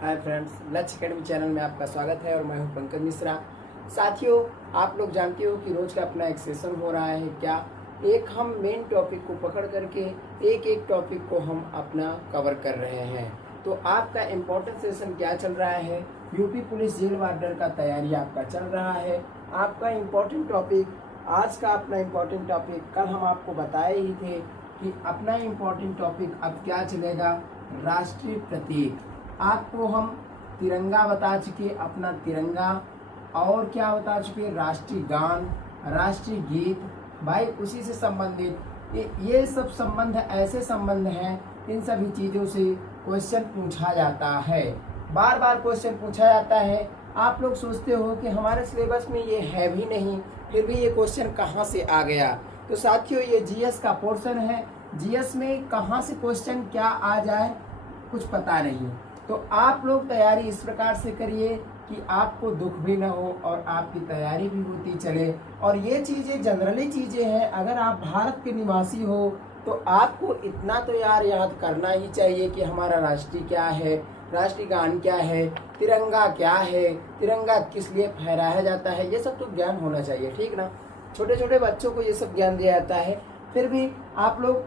Hi friends, लक्ष्य academy channel में आपका स्वागत है और मैं हूं पंकज मिश्रा। साथियों, आप लोग जानते हो कि रोज का अपना एक सेशन हो रहा है। क्या एक हम मेन टॉपिक को पकड़ करके एक एक टॉपिक को हम अपना कवर कर रहे हैं। तो आपका इम्पोर्टेंट सेशन क्या चल रहा है? यूपी पुलिस जेल वार्डर का तैयारी आपका चल रहा है। आपका इम्पोर्टेंट टॉपिक, आज का अपना इम्पोर्टेंट टॉपिक कल हम आपको बताए ही थे कि अपना इम्पोर्टेंट टॉपिक अब क्या चलेगा, राष्ट्रीय प्रतीक। आपको हम तिरंगा बता चुके, अपना तिरंगा, और क्या बता चुके, राष्ट्रीय गान, राष्ट्रीय गीत। भाई उसी से संबंधित ये सब संबंध ऐसे संबंध हैं, इन सभी चीज़ों से क्वेश्चन पूछा जाता है, बार बार क्वेश्चन पूछा जाता है। आप लोग सोचते हो कि हमारे सिलेबस में ये है भी नहीं, फिर भी ये क्वेश्चन कहाँ से आ गया। तो साथियों, ये जीएस का पोर्शन है। जीएस में कहाँ से क्वेश्चन क्या आ जाए कुछ पता नहीं। तो आप लोग तैयारी इस प्रकार से करिए कि आपको दुख भी न हो और आपकी तैयारी भी होती चले। और ये चीज़ें जनरली चीज़ें हैं। अगर आप भारत के निवासी हो तो आपको इतना तो याद करना ही चाहिए कि हमारा राष्ट्रीय क्या है, राष्ट्रीय गान क्या है, तिरंगा क्या है, तिरंगा किस लिए फहराया जाता है, ये सब तो ज्ञान होना चाहिए, ठीक ना। छोटे छोटे बच्चों को ये सब ज्ञान दिया जाता है। फिर भी आप लोग,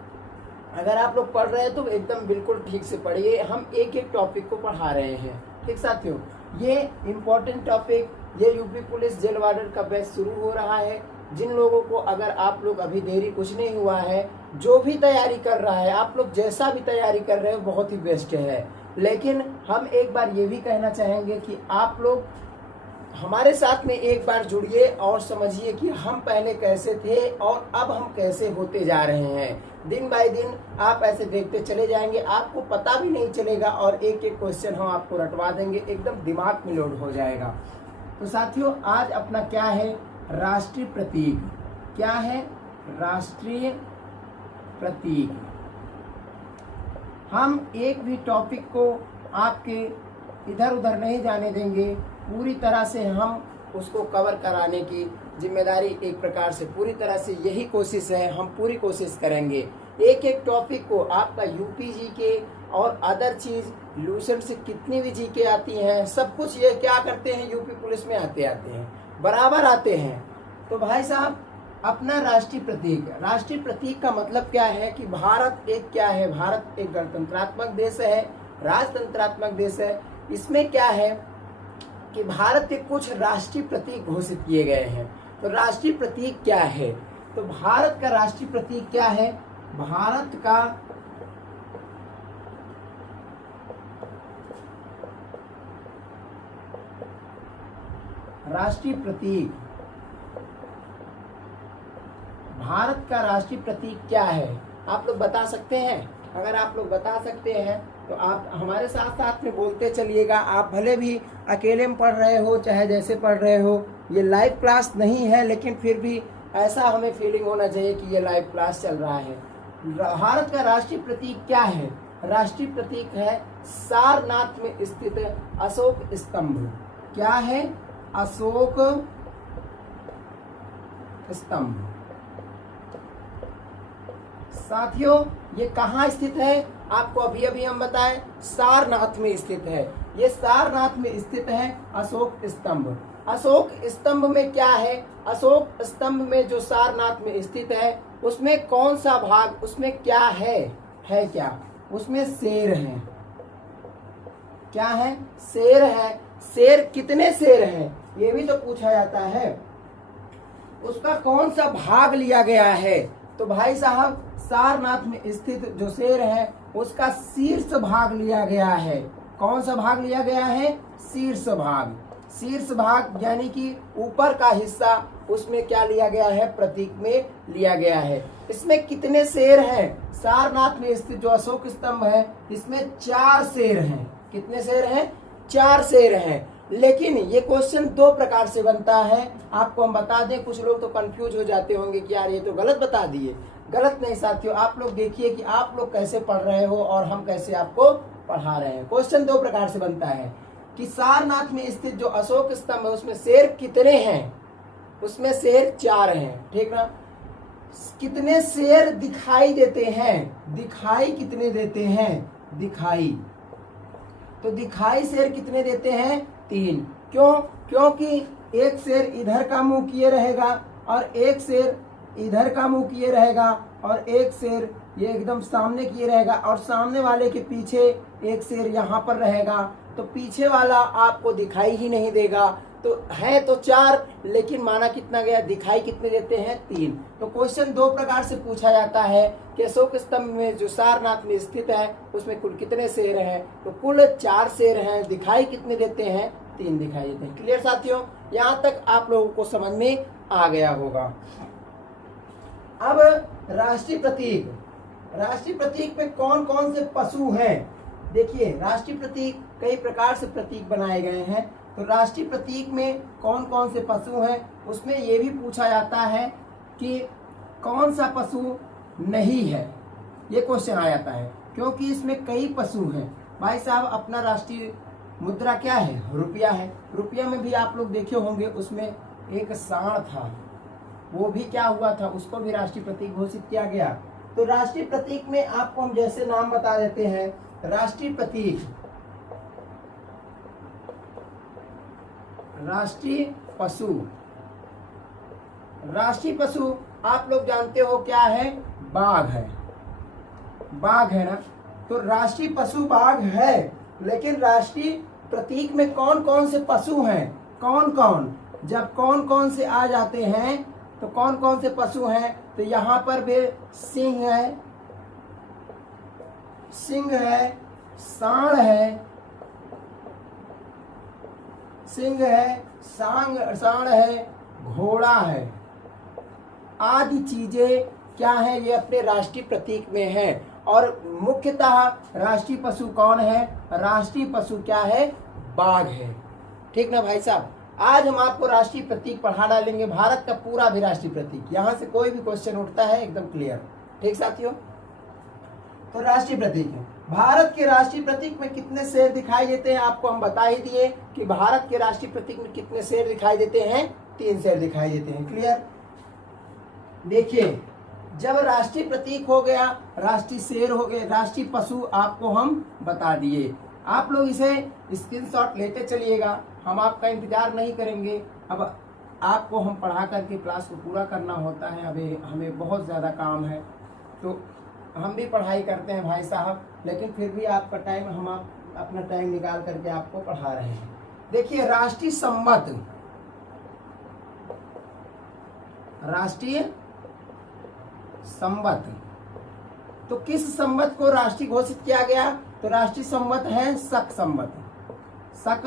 अगर आप लोग पढ़ रहे हैं तो एकदम बिल्कुल ठीक से पढ़िए। हम एक एक टॉपिक को पढ़ा रहे हैं, ठीक साथियों। ये इम्पोर्टेंट टॉपिक, ये यूपी पुलिस जेल वार्डर का बैच शुरू हो रहा है। जिन लोगों को, अगर आप लोग अभी देरी कुछ नहीं हुआ है, जो भी तैयारी कर रहा है, आप लोग जैसा भी तैयारी कर रहे हो बहुत ही बेस्ट है। लेकिन हम एक बार ये भी कहना चाहेंगे कि आप लोग हमारे साथ में एक बार जुड़िए और समझिए कि हम पहले कैसे थे और अब हम कैसे होते जा रहे हैं। दिन बाय दिन आप ऐसे देखते चले जाएंगे, आपको पता भी नहीं चलेगा और एक एक क्वेश्चन हम आपको रटवा देंगे, एकदम दिमाग में लोड हो जाएगा। तो साथियों, आज अपना क्या है, राष्ट्रीय प्रतीक। क्या है? राष्ट्रीय प्रतीक। हम एक भी टॉपिक को आपके इधर उधर नहीं जाने देंगे, पूरी तरह से हम उसको कवर कराने की जिम्मेदारी एक प्रकार से पूरी तरह से यही कोशिश है। हम पूरी कोशिश करेंगे एक एक टॉपिक को। आपका यूपी जीके और अदर चीज लूसेंट से कितनी भी जीके आती हैं, सब कुछ ये क्या करते हैं, यूपी पुलिस में आते हैं, बराबर आते हैं। तो भाई साहब, अपना राष्ट्रीय प्रतीक, राष्ट्रीय प्रतीक का मतलब क्या है कि भारत एक क्या है, भारत एक गणतंत्रात्मक देश है, राजतंत्रात्मक देश है। इसमें क्या है कि भारत के कुछ राष्ट्रीय प्रतीक घोषित किए गए हैं। तो राष्ट्रीय प्रतीक क्या है? तो भारत का राष्ट्रीय प्रतीक क्या है? भारत का राष्ट्रीय प्रतीक, भारत का राष्ट्रीय प्रतीक क्या है? आप लोग बता सकते हैं? अगर आप लोग बता सकते हैं तो आप हमारे साथ साथ में बोलते चलिएगा। आप भले भी अकेले में पढ़ रहे हो, चाहे जैसे पढ़ रहे हो, ये लाइव क्लास नहीं है, लेकिन फिर भी ऐसा हमें फीलिंग होना चाहिए कि ये लाइव क्लास चल रहा है। भारत का राष्ट्रीय प्रतीक क्या है? राष्ट्रीय प्रतीक है सारनाथ में स्थित अशोक स्तंभ। क्या है? अशोक स्तंभ। साथियों, ये कहाँ स्थित है? आपको अभी अभी हम बताएं, सारनाथ में स्थित है। ये सारनाथ में स्थित है अशोक स्तंभ। अशोक स्तंभ में क्या है? अशोक स्तंभ में जो सारनाथ में स्थित है, उसमें कौन सा भाग, उसमें क्या है क्या? उसमें शेर है। क्या है? शेर है। शेर, कितने शेर हैं ये भी तो पूछा जाता है। उसका कौन सा भाग लिया गया है? तो भाई साहब, सारनाथ में स्थित जो शेर है उसका शीर्ष भाग लिया गया है। कौन सा भाग लिया गया है? शीर्ष भाग। शीर्ष भाग यानी कि ऊपर का हिस्सा, उसमें क्या लिया गया है? प्रतीक में लिया गया है। इसमें कितने शेर हैं? सारनाथ में स्थित जो अशोक स्तंभ है, इसमें 4 शेर हैं। कितने शेर हैं? 4 शेर हैं। लेकिन ये क्वेश्चन 2 प्रकार से बनता है। आपको हम बता दें, कुछ लोग तो कंफ्यूज हो जाते होंगे कि यार ये तो गलत बता दिए। गलत नहीं साथियों, आप लोग देखिए कि आप लोग कैसे पढ़ रहे हो और हम कैसे आपको पढ़ा रहे हैं। क्वेश्चन 2 प्रकार से बनता है कि सारनाथ में स्थित जो अशोक स्तंभ है उसमें शेर कितने हैं? उसमें शेर 4 हैं, ठीक ना। कितने शेर दिखाई देते हैं? दिखाई कितने देते हैं? दिखाई तो दिखाई शेर कितने देते हैं? 3। क्यों? क्योंकि एक शेर इधर का मुंह किए रहेगा और एक शेर इधर का मुंह किए रहेगा और एक शेर ये एकदम सामने किए रहेगा और सामने वाले के पीछे एक शेर यहाँ पर रहेगा, तो पीछे वाला आपको दिखाई ही नहीं देगा। तो है तो 4, लेकिन माना कितना गया? दिखाई कितने देते हैं? 3। तो क्वेश्चन 2 प्रकार से पूछा जाता है कि अशोक स्तंभ में जो सारनाथ में स्थित है उसमें कुल कितने शेर हैं? तो कुल 4 शेर हैं। दिखाई कितने देते हैं? 3 दिखाई देते हैं। क्लियर साथियों? यहाँ तक आप लोगों को समझ में आ गया होगा। अब राष्ट्रीय प्रतीक, राष्ट्रीय प्रतीक में कौन कौन से पशु हैं? देखिए, राष्ट्रीय प्रतीक कई प्रकार से प्रतीक बनाए गए हैं। तो राष्ट्रीय प्रतीक में कौन कौन से पशु हैं, उसमें ये भी पूछा जाता है कि कौन सा पशु नहीं है, ये क्वेश्चन आ जाता है, क्योंकि इसमें कई पशु हैं। भाई साहब, अपना राष्ट्रीय मुद्रा क्या है? रुपया है। रुपया में भी आप लोग देखे होंगे, उसमें एक सांड था, वो भी क्या हुआ था? उसको भी राष्ट्रीय प्रतीक घोषित किया गया। तो राष्ट्रीय प्रतीक में आपको हम जैसे नाम बता देते हैं, राष्ट्रीय प्रतीक, राष्ट्रीय पशु। राष्ट्रीय पशु आप लोग जानते हो क्या है? बाघ है। बाघ है ना? तो राष्ट्रीय पशु बाघ है, लेकिन राष्ट्रीय प्रतीक में कौन कौन से पशु हैं? कौन कौन? जब कौन कौन से आ जाते हैं तो कौन कौन से पशु हैं? तो यहाँ पर भी सिंह है, सिंह है, सांड है, सिंह है, सांड है, घोड़ा है, आदि चीजें क्या है? ये अपने राष्ट्रीय प्रतीक में है। और मुख्यतः राष्ट्रीय पशु कौन है? राष्ट्रीय पशु क्या है? बाघ है। ठीक ना भाई साहब? आज हम आपको राष्ट्रीय प्रतीक पढ़ा डालेंगे, भारत का पूरा भी राष्ट्रीय प्रतीक, यहाँ से कोई भी क्वेश्चन उठता है एकदम क्लियर। ठीक साथियों? तो राष्ट्रीय प्रतीक है। भारत के राष्ट्रीय प्रतीक में कितने शेर दिखाई देते हैं? आपको हम बता ही दिए कि भारत के राष्ट्रीय प्रतीक में कितने शेर दिखाई देते हैं? 3 शेर दिखाई देते हैं। क्लियर? देखिए, जब राष्ट्रीय प्रतीक हो गया, राष्ट्रीय शेर हो गए, राष्ट्रीय पशु आपको हम बता दिए। आप लोग इसे स्क्रीनशॉट लेते चलिएगा, हम आपका इंतजार नहीं करेंगे। अब आपको हम पढ़ा करके क्लास को पूरा करना होता है, अभी हमें बहुत ज़्यादा काम है, तो हम भी पढ़ाई करते हैं भाई साहब, लेकिन फिर भी आपका टाइम, हम अपना टाइम निकाल करके आपको पढ़ा रहे हैं। देखिए, राष्ट्रीय संवत, राष्ट्रीय संवत, तो किस संवत को राष्ट्रीय घोषित किया गया? तो राष्ट्रीय संवत है शक संवत। शक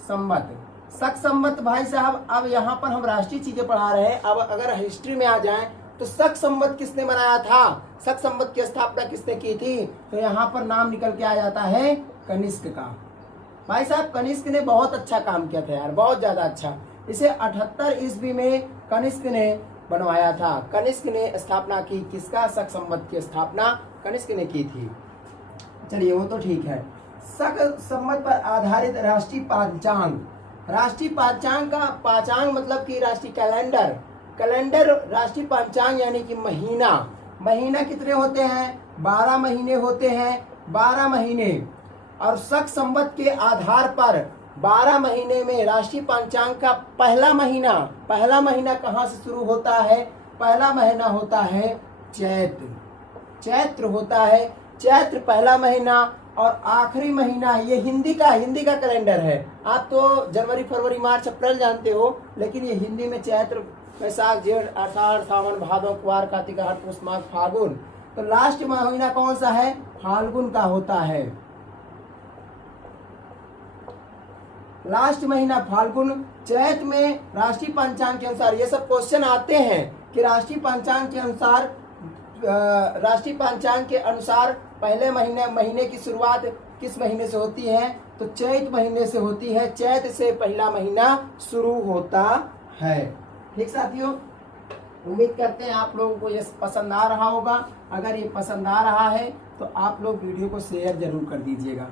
संवत, शक संवत भाई साहब, अब यहाँ पर हम राष्ट्रीय चीजें पढ़ा रहे हैं। अब अगर हिस्ट्री में आ जाएं तो शक संवत किसने बनाया था? शक संवत की स्थापना किसने की थी? तो यहाँ पर नाम निकल के आ जाता है कनिष्क का। भाई साहब, कनिष्क ने बहुत अच्छा काम किया था यार, बहुत ज्यादा अच्छा। इसे 78 ईस्वी में कनिष्क ने बनवाया था। कनिष्क ने स्थापना की, किसका? शक संवत की स्थापना कनिष्क ने की थी। चलिए, वो तो ठीक है। शक संवत पर आधारित राष्ट्रीय पांचांग, राष्ट्रीय पांचांग का पांचांग मतलब कि राष्ट्रीय कैलेंडर, कैलेंडर राष्ट्रीय पांचांग यानी कि महीना। महीना कितने होते हैं? 12 महीने होते हैं, 12 महीने। और शक संवत के आधार पर 12 महीने में राष्ट्रीय पांचांग का पहला महीना कहाँ से शुरू होता है? पहला महीना होता है चैत्र, चैत्र होता है, चैत्र पहला महीना। और आखिरी महीना, ये हिंदी का कैलेंडर है। आप तो जनवरी, फरवरी, मार्च, अप्रैल जानते हो, लेकिन ये हिंदी में चैत्र, वैशाख, जेठ, आषाढ़, सावन, भादो, कुवार, कार्तिक, अहार, पुष, माघ, फागुन। तो लास्ट महीना कौन सा है? फाल्गुन का होता है। लास्ट महीना फाल्गुन। चैत में राष्ट्रीय पंचांग के अनुसार, ये सब क्वेश्चन आते हैं कि राष्ट्रीय पंचांग के अनुसार पहले महीने की शुरुआत किस महीने से होती है? तो चैत महीने से होती है। चैत से पहला महीना शुरू होता है। ठीक साथियों, उम्मीद करते हैं आप लोगों को ये पसंद आ रहा होगा। अगर ये पसंद आ रहा है तो आप लोग वीडियो को शेयर जरूर कर दीजिएगा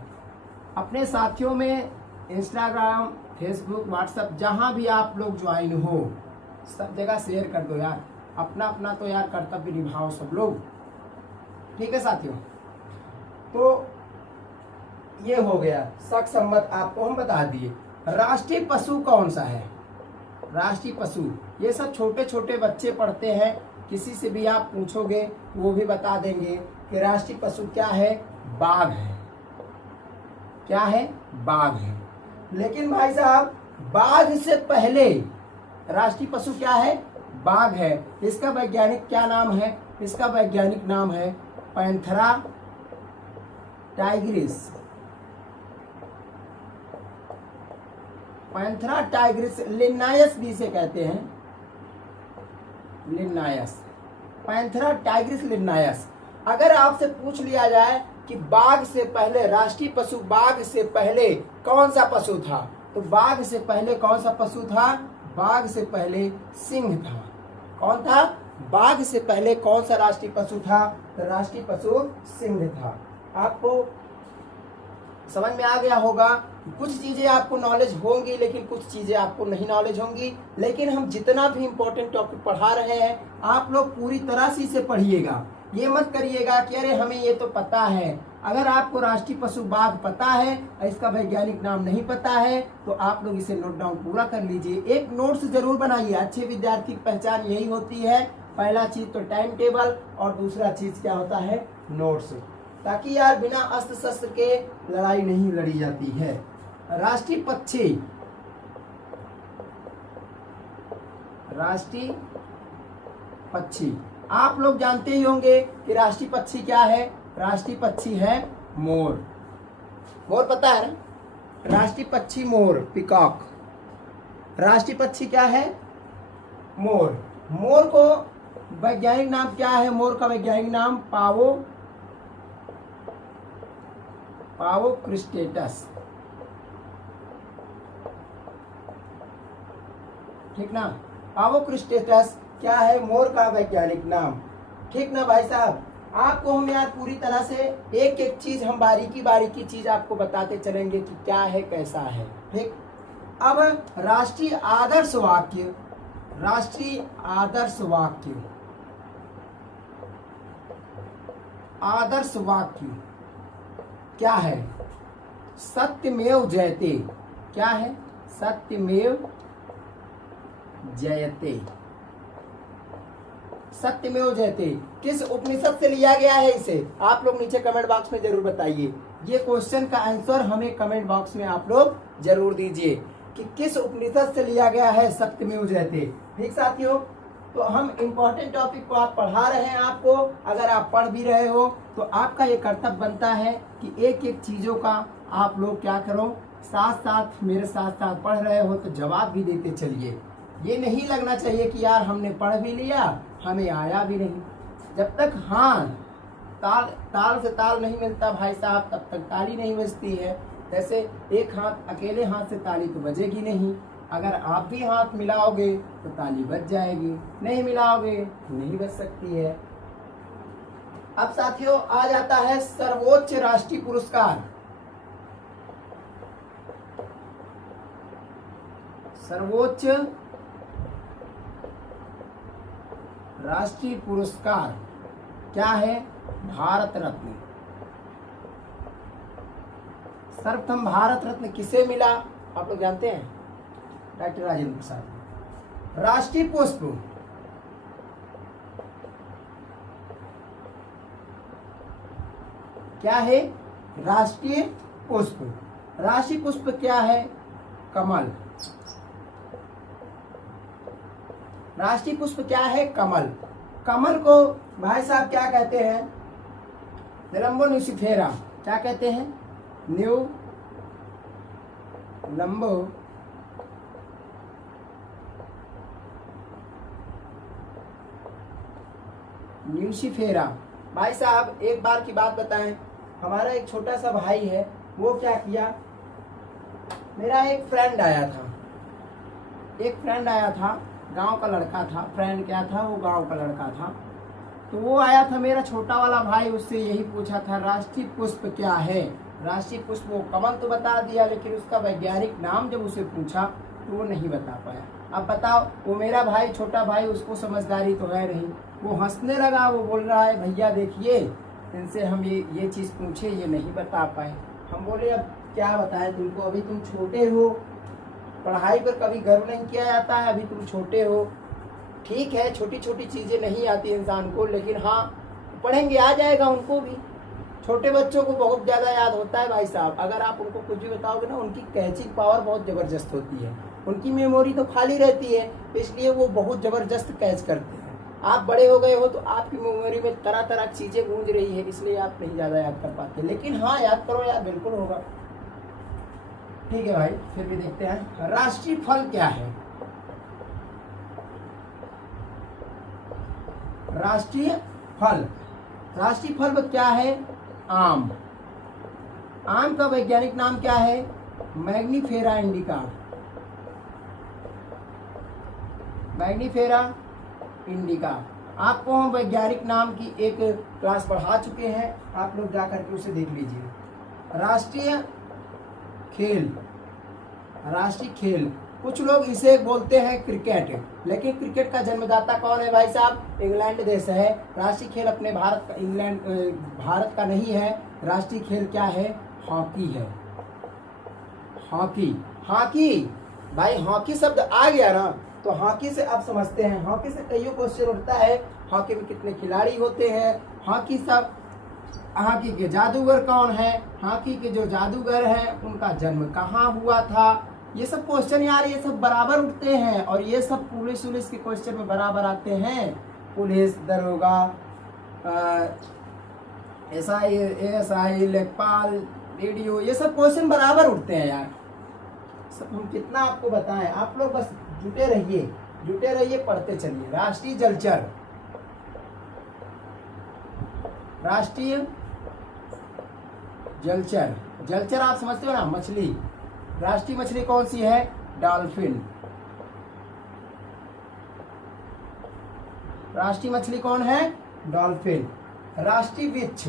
अपने साथियों में। इंस्टाग्राम, फेसबुक, व्हाट्सएप, जहाँ भी आप लोग ज्वाइन हो, सब जगह शेयर कर दो यार। अपना अपना तो यार कर्तव्य निभाओ सब लोग। ठीक है साथियों? तो ये हो गया शक सम्मत, आपको हम बता दिए। राष्ट्रीय पशु कौन सा है? राष्ट्रीय पशु, ये सब छोटे छोटे बच्चे पढ़ते हैं, किसी से भी आप पूछोगे वो भी बता देंगे कि राष्ट्रीय पशु क्या है, बाघ है। क्या है? बाघ है। लेकिन भाई साहब बाघ से पहले राष्ट्रीय पशु क्या है? बाघ है। इसका वैज्ञानिक क्या नाम है? इसका वैज्ञानिक नाम है पैंथेरा टाइग्रिस। पैंथेरा टाइग्रिस, लिन्नायस भी इसे कहते हैं, लिन्नायस, पैंथेरा टाइग्रिस लिन्नायस। अगर आपसे पूछ लिया जाए कि बाघ से पहले, राष्ट्रीय पशु बाघ से पहले कौन सा पशु था, तो बाघ से पहले कौन सा पशु था? बाघ से पहले सिंह था। कौन था? बाघ से पहले कौन सा राष्ट्रीय पशु था? तो राष्ट्रीय पशु सिंह था। आपको समझ में आ गया होगा। कुछ चीजें आपको नॉलेज होंगी लेकिन कुछ चीजें आपको नहीं नॉलेज होंगी। लेकिन हम जितना भी इम्पोर्टेंट टॉपिक पढ़ा रहे हैं आप लोग पूरी तरह से इसे पढ़िएगा। ये मत करिएगा कि अरे हमें ये तो पता है। अगर आपको राष्ट्रीय पशु बाघ पता है, इसका वैज्ञानिक नाम नहीं पता है, तो आप लोग इसे नोट डाउन पूरा कर लीजिए। एक नोट्स जरूर बनाइए। अच्छे विद्यार्थी की पहचान यही होती है, पहला चीज तो टाइम टेबल और दूसरा चीज क्या होता है? नोट्स। ताकि यार बिना अस्त्र शस्त्र के लड़ाई नहीं लड़ी जाती है। राष्ट्रीय पक्षी, राष्ट्रीय पक्षी आप लोग जानते ही होंगे कि राष्ट्रीय पक्षी क्या है? राष्ट्रीय पक्षी है मोर। मोर पता है ना? राष्ट्रीय पक्षी मोर, पिकॉक। राष्ट्रीय पक्षी क्या है? मोर। मोर को वैज्ञानिक नाम क्या है? मोर का वैज्ञानिक नाम पावो क्रिस्टेटस। ठीक ना? पावो क्रिस्टेटस क्या है? मोर का वैज्ञानिक नाम। ठीक ना भाई साहब? आपको हम यार पूरी तरह से एक एक चीज हम बारीकी बारीकी चीज आपको बताते चलेंगे कि क्या है कैसा है। ठीक। अब राष्ट्रीय आदर्श वाक्य, राष्ट्रीय आदर्श वाक्य, आदर्श वाक्य क्या है? सत्यमेव जयते। क्या है? सत्यमेव जयते। सत्यमेव जयते किस उपनिषद से लिया गया है? इसे आप लोग नीचे कमेंट बॉक्स में जरूर बताइए। ये क्वेश्चन का आंसर हमें कमेंट बॉक्स में आप लोग जरूर दीजिए कि किस उपनिषद से लिया गया है सत्यमेव जयते। ठीक साथियों, तो हम इम्पोर्टेंट टॉपिक को आप पढ़ा रहे हैं। आपको अगर आप पढ़ भी रहे हो तो आपका ये कर्तव्य बनता है कि एक एक चीजों का आप लोग क्या करो, साथ साथ मेरे साथ साथ पढ़ रहे हो तो जवाब भी देते चलिए। ये नहीं लगना चाहिए कि यार हमने पढ़ भी लिया हमें आया भी नहीं। जब तक ताल से ताल नहीं मिलता भाई साहब तब तक ताली नहीं बजती है। जैसे एक हाथ, अकेले हाथ से ताली तो बजेगी नहीं। अगर आप भी हाथ मिलाओगे तो ताली बज जाएगी, नहीं मिलाओगे नहीं बज सकती है। अब साथियों आ जाता है सर्वोच्च राष्ट्रीय पुरस्कार। सर्वोच्च राष्ट्रीय पुरस्कार क्या है? भारत रत्न। सर्वप्रथम भारत रत्न किसे मिला आप लोग जानते हैं? डॉक्टर राजेंद्र प्रसाद। राष्ट्रीय पुष्प, क्या है? राष्ट्रीय पुष्प। राष्ट्रीय पुष्प क्या है? कमल। राष्ट्रीय पुष्प क्या है? कमल। कमल को भाई साहब क्या कहते हैं? निलंबो न्यूसिफेरा। क्या कहते हैं? लंबो न्यूसिफेरा। भाई साहब एक बार की बात बताएं, हमारा एक छोटा सा भाई है, वो क्या किया, मेरा एक फ्रेंड आया था, गांव का लड़का था। फ्रेंड क्या था? वो गांव का लड़का था। तो वो आया था मेरा छोटा वाला भाई, उससे यही पूछा था राष्ट्रीय पुष्प क्या है? राष्ट्रीय पुष्प वो कमल तो बता दिया लेकिन उसका वैज्ञानिक नाम जब उसे पूछा तो वो नहीं बता पाया। अब बताओ, वो मेरा भाई, छोटा भाई, उसको समझदारी तो है नहीं, वो हंसने लगा। वो बोल रहा है भैया देखिए, इनसे हम ये चीज़ पूछे, ये नहीं बता पाए। हम बोले अब क्या बताएं तुमको, अभी तुम छोटे हो, पढ़ाई पर कभी गर्व नहीं किया जाता है, अभी तुम छोटे हो। ठीक है, छोटी छोटी चीज़ें नहीं आती इंसान को, लेकिन हाँ पढ़ेंगे आ जाएगा उनको भी। छोटे बच्चों को बहुत ज़्यादा याद होता है भाई साहब, अगर आप उनको कुछ भी बताओगे ना, उनकी कैचिंग पावर बहुत ज़बरदस्त होती है, उनकी मेमोरी तो खाली रहती है, इसलिए वो बहुत ज़बरदस्त कैच करते हैं। आप बड़े हो गए हो तो आपकी मेमोरी में तरह तरह की चीज़ें गूंज रही है, इसलिए आप नहीं ज़्यादा याद कर पाते, लेकिन हाँ याद करो यार, बिल्कुल होगा। ठीक है भाई, फिर भी देखते हैं राष्ट्रीय फल क्या है। राष्ट्रीय फल, राष्ट्रीय फल क्या है? आम। आम का वैज्ञानिक नाम क्या है? Mangifera indica. Mangifera indica. आपको हम वैज्ञानिक नाम की एक क्लास पढ़ा चुके हैं, आप लोग जाकर के उसे देख लीजिए। राष्ट्रीय खेल, राष्ट्रीय खेल, कुछ लोग इसे बोलते हैं क्रिकेट, लेकिन क्रिकेट का जन्मदाता कौन है भाई साहब? इंग्लैंड देश है। राष्ट्रीय खेल अपने भारत का, इंग्लैंड भारत का नहीं है। राष्ट्रीय खेल क्या है? हॉकी है। हॉकी, हॉकी भाई, हॉकी शब्द आ गया ना तो हॉकी से आप समझते हैं, हॉकी से कईयों क्वेश्चन उठता है, हॉकी में कितने खिलाड़ी होते हैं, हॉकी सब, हॉकी के जादूगर कौन है, हॉकी के जो जादूगर हैं उनका जन्म कहाँ हुआ था, ये सब क्वेश्चन यार ये सब बराबर उठते हैं, और ये सब पुलिस के क्वेश्चन में बराबर आते हैं। पुलिस, दरोगा, एसआई, लेखपाल, रेडियो, ये सब क्वेश्चन बराबर उठते हैं यार। सब हम कितना आपको बताएं, आप लोग बस जुटे रहिए, पढ़ते चलिए। राष्ट्रीय जलचर, राष्ट्रीय जलचर, जलचर आप समझते हो ना, मछली। राष्ट्रीय मछली कौन सी है? डॉल्फिन। राष्ट्रीय मछली कौन है? डॉल्फिन। राष्ट्रीय वृक्ष,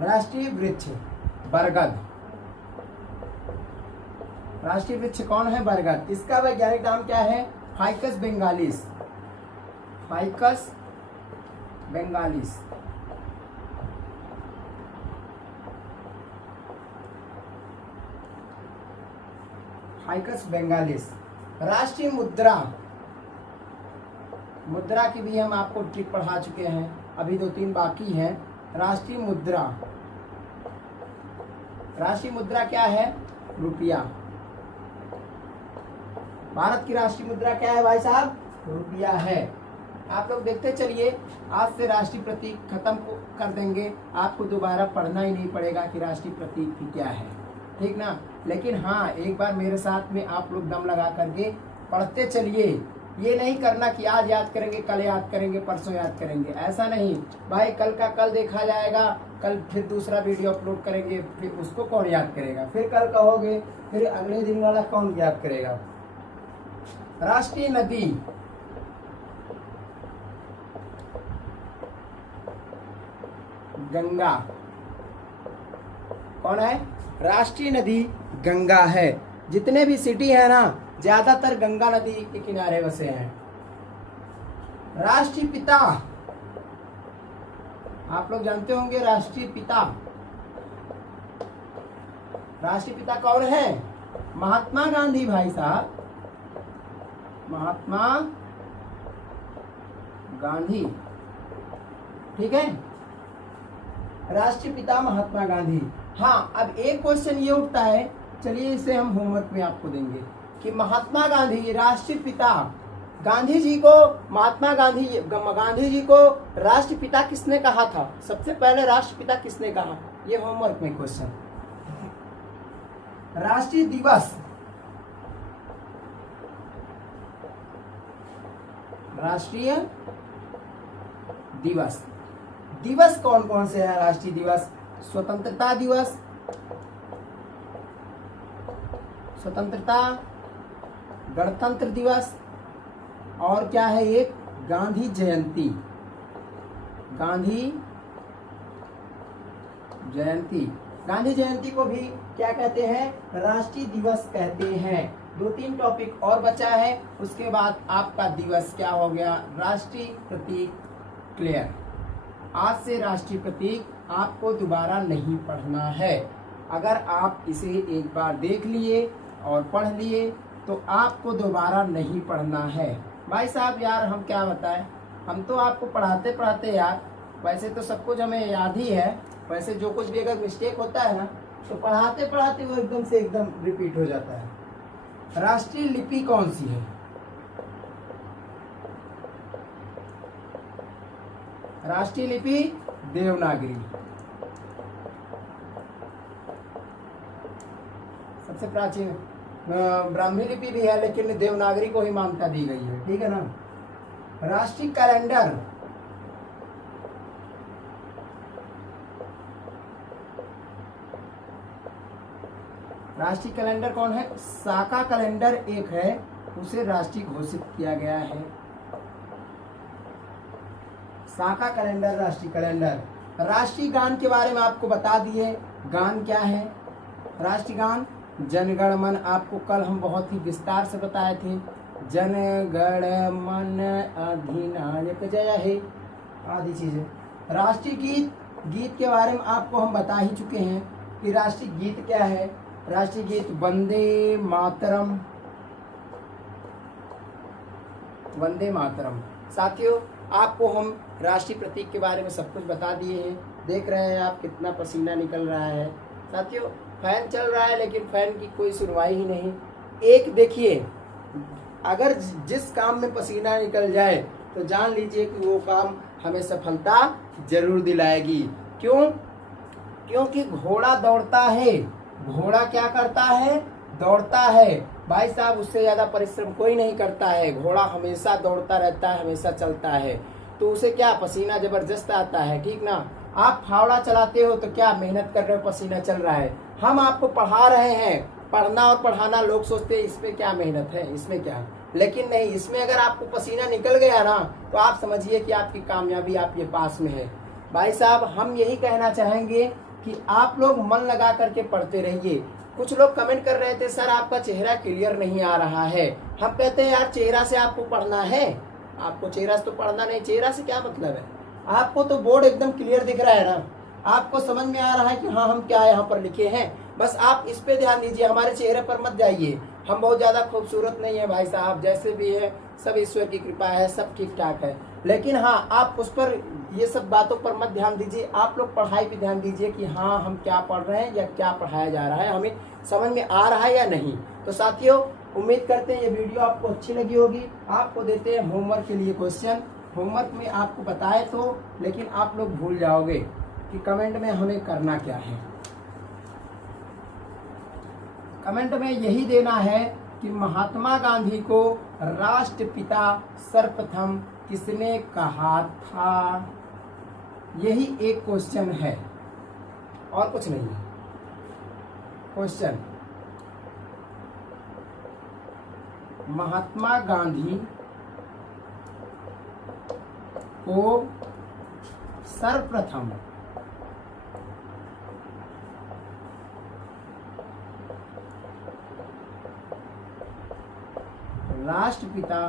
राष्ट्रीय वृक्ष बरगद। राष्ट्रीय वृक्ष कौन है? बरगद। इसका वैज्ञानिक नाम क्या है? फाइकस बेंगालिस। फाइकस बेंगालिस। फाइकस बेंगालिस। राष्ट्रीय मुद्रा, मुद्रा की भी हम आपको ट्रिक पढ़ा चुके हैं, अभी 2-3 बाकी हैं। राष्ट्रीय मुद्रा, राष्ट्रीय मुद्रा क्या है? रुपया। भारत की राष्ट्रीय मुद्रा क्या है भाई साहब? रुपया है। आप लोग देखते चलिए, आज से राष्ट्रीय प्रतीक खत्म कर देंगे, आपको दोबारा पढ़ना ही नहीं पड़ेगा कि राष्ट्रीय प्रतीक भी क्या है, ठीक ना। लेकिन हाँ, एक बार मेरे साथ में आप लोग दम लगा करके पढ़ते चलिए। ये नहीं करना कि आज याद करेंगे, कल याद करेंगे, परसों याद करेंगे, ऐसा नहीं भाई। कल का कल देखा जाएगा, कल फिर दूसरा वीडियो अपलोड करेंगे, फिर उसको कौन याद करेगा, फिर कल कहोगे, फिर अगले दिन वाला कौन याद करेगा। राष्ट्रीय नदी, गंगा। कौन है? राष्ट्रीय नदी गंगा है। जितने भी सिटी है ना, ज्यादातर गंगा नदी के किनारे बसे हैं। राष्ट्रीय पिता, आप लोग जानते होंगे राष्ट्रीय पिता। राष्ट्रीय पिता कौन है? महात्मा गांधी भाई साहब, महात्मा गांधी, ठीक है। राष्ट्रीय पिता महात्मा गांधी। हाँ, अब एक क्वेश्चन ये उठता है, चलिए इसे हम होमवर्क में आपको देंगे कि महात्मा गांधी राष्ट्रीय पिता, गांधी जी को, महात्मा गांधी जी को राष्ट्रपिता किसने कहा था? सबसे पहले राष्ट्रपिता किसने कहा? ये होमवर्क में क्वेश्चन। राष्ट्रीय दिवस, राष्ट्रीय दिवस, दिवस कौन कौन से है? राष्ट्रीय दिवस, स्वतंत्रता दिवस, स्वतंत्रता, गणतंत्र दिवस, और क्या है एक? गांधी जयंती। गांधी जयंती, गांधी जयंती को भी क्या कहते हैं? राष्ट्रीय दिवस कहते हैं। 2-3 टॉपिक और बचा है, उसके बाद आपका दिवस क्या हो गया? राष्ट्रीय प्रतीक क्लियर। आज से राष्ट्रीय प्रतीक आपको दोबारा नहीं पढ़ना है। अगर आप इसे एक बार देख लिए और पढ़ लिए तो आपको दोबारा नहीं पढ़ना है। भाई साहब यार हम क्या बताएं, हम तो आपको पढ़ाते पढ़ाते यार, वैसे तो सब कुछ हमें याद ही है, वैसे जो कुछ भी अगर मिस्टेक होता है ना तो पढ़ाते पढ़ाते वो एकदम से एकदम रिपीट हो जाता है। राष्ट्रीय लिपि कौन सी है? राष्ट्रीय लिपि देवनागरी। सबसे प्राचीन ब्राह्मी लिपि भी है लेकिन देवनागरी को ही मान्यता दी गई है, ठीक है ना। राष्ट्रीय कैलेंडर, राष्ट्रीय कैलेंडर कौन है? साका कैलेंडर एक है, उसे राष्ट्रीय घोषित किया गया है। साका कैलेंडर राष्ट्रीय कैलेंडर। राष्ट्रीय गान के बारे में आपको बता दिए, गान क्या है? राष्ट्रीय गान जनगण मन, आपको कल हम बहुत ही विस्तार से बताए थे। जनगण मन अधिनायक जय हे आदि चीजें। राष्ट्रीय गीत, गीत के बारे में आपको हम बता ही चुके हैं कि राष्ट्रीय गीत क्या है। राष्ट्रीय गीत वंदे मातरम, वंदे मातरम। साथियों आपको हम राष्ट्रीय प्रतीक के बारे में सब कुछ बता दिए हैं। देख रहे हैं आप कितना पसीना निकल रहा है। साथियों फैन चल रहा है लेकिन फैन की कोई सुनवाई ही नहीं। एक देखिए, अगर जिस काम में पसीना निकल जाए तो जान लीजिए कि वो काम हमें सफलता जरूर दिलाएगी। क्यों? क्योंकि घोड़ा दौड़ता है। घोड़ा क्या करता है? दौड़ता है। भाई साहब उससे ज्यादा परिश्रम कोई नहीं करता है। घोड़ा हमेशा दौड़ता रहता है, हमेशा चलता है, तो उसे क्या पसीना जबरदस्त आता है, ठीक ना। आप फावड़ा चलाते हो तो क्या मेहनत कर रहे हो, पसीना चल रहा है। हम आपको पढ़ा रहे हैं, पढ़ना और पढ़ाना, लोग सोचते हैं इसमें क्या मेहनत है, इसमें क्या, लेकिन नहीं, इसमें अगर आपको पसीना निकल गया ना तो आप समझिए कि आपकी कामयाबी आपके पास में है। भाई साहब हम यही कहना चाहेंगे कि आप लोग मन लगा करके पढ़ते रहिए। कुछ लोग कमेंट कर रहे थे सर आपका चेहरा क्लियर नहीं आ रहा है। हम कहते हैं यार चेहरा से आपको पढ़ना है, आपको चेहरा से तो पढ़ना नहीं, चेहरा से क्या मतलब है। आपको तो बोर्ड एकदम क्लियर दिख रहा है ना, आपको समझ में आ रहा है कि हाँ हम क्या यहाँ पर लिखे हैं। बस आप इस पे ध्यान दीजिए, हमारे चेहरे पर मत जाइए। हम बहुत ज्यादा खूबसूरत नहीं है भाई साहब, जैसे भी है सब ईश्वर की कृपा है, सब ठीक ठाक है। लेकिन हाँ आप उस पर, ये सब बातों पर मत ध्यान दीजिए। आप लोग पढ़ाई पे ध्यान दीजिए कि हाँ हम क्या पढ़ रहे हैं या क्या पढ़ाया जा रहा है, हमें समझ में आ रहा है या नहीं। तो साथियों उम्मीद करते हैं ये वीडियो आपको अच्छी लगी होगी। आपको देते हैं होमवर्क के लिए क्वेश्चन। होमवर्क में आपको बताए तो, लेकिन आप लोग भूल जाओगे कि कमेंट में हमें करना क्या है। कमेंट में यही देना है कि महात्मा गांधी को राष्ट्रपिता सर्वप्रथम किसने कहा था। यही एक क्वेश्चन है और कुछ नहीं है। क्वेश्चन, महात्मा गांधी को सर्वप्रथम राष्ट्रपिता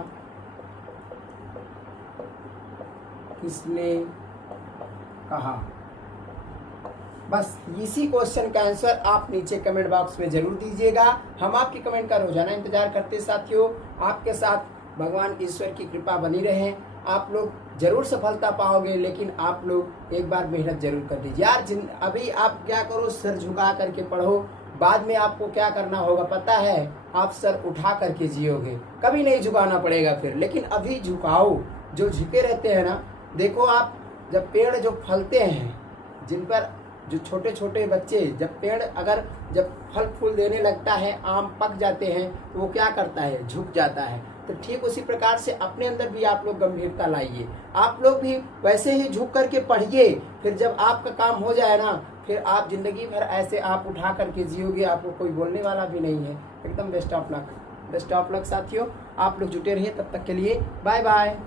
किसने कहा। बस इसी क्वेश्चन का आंसर आप नीचे कमेंट बॉक्स में जरूर दीजिएगा। हम आपकी कमेंट का रोजाना इंतजार करते। साथियों आपके साथ भगवान ईश्वर की कृपा बनी रहे। आप लोग जरूर सफलता पाओगे, लेकिन आप लोग एक बार मेहनत जरूर कर दीजिए यार। अभी आप क्या करो, सर झुका करके पढ़ो, बाद में आपको क्या करना होगा पता है, आप सर उठा करके जियोगे, कभी नहीं झुकाना पड़ेगा फिर। लेकिन अभी झुकाओ, जो झुके रहते हैं ना, देखो आप जब पेड़ जो फलते हैं, जिन पर जो छोटे छोटे बच्चे, जब पेड़ अगर जब फल फूल देने लगता है, आम पक जाते हैं, तो वो क्या करता है, झुक जाता है। तो ठीक उसी प्रकार से अपने अंदर भी आप लोग गंभीरता लाइए। आप लोग भी वैसे ही झुक करके पढ़िए। फिर जब आपका काम हो जाए ना, फिर आप जिंदगी भर ऐसे आप उठा करके जियोगे, आपको कोई बोलने वाला भी नहीं है। एकदम best of luck, best of luck. साथियों आप लोग जुटे रहिए, तब तक के लिए बाय बाय।